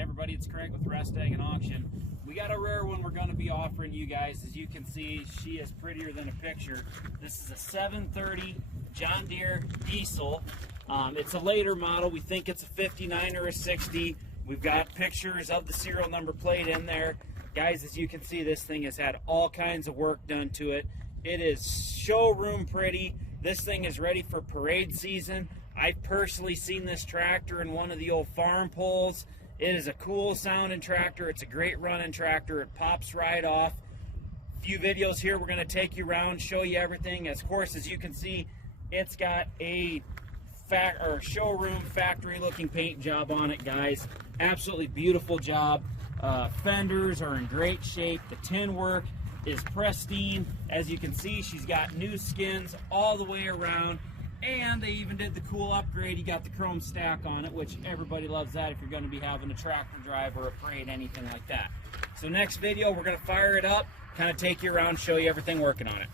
Everybody, it's Craig with Rest Ag and Auction. We got a rare one we're going to be offering you guys. As you can see, she is prettier than a picture. This is a 730 John Deere diesel. It's a later model. We think it's a 59 or a 60. We've got pictures of the serial number plate in there. Guys, as you can see, this thing has had all kinds of work done to it. It is showroom pretty. This thing is ready for parade season. I've personally seen this tractor in one of the old farm pulls. It is a cool sounding tractor. It's a great running tractor. It pops right off. A few videos here. We're going to take you around, show you everything. Of course, as you can see, it's got a showroom factory looking paint job on it, guys. Absolutely beautiful job. Fenders are in great shape. The tin work is pristine. As you can see, she's got new skins all the way around. And they even did the cool upgrade. You got the chrome stack on it, which everybody loves that if you're going to be having a tractor drive or a parade, anything like that. So next video, we're going to fire it up, kind of take you around, show you everything working on it.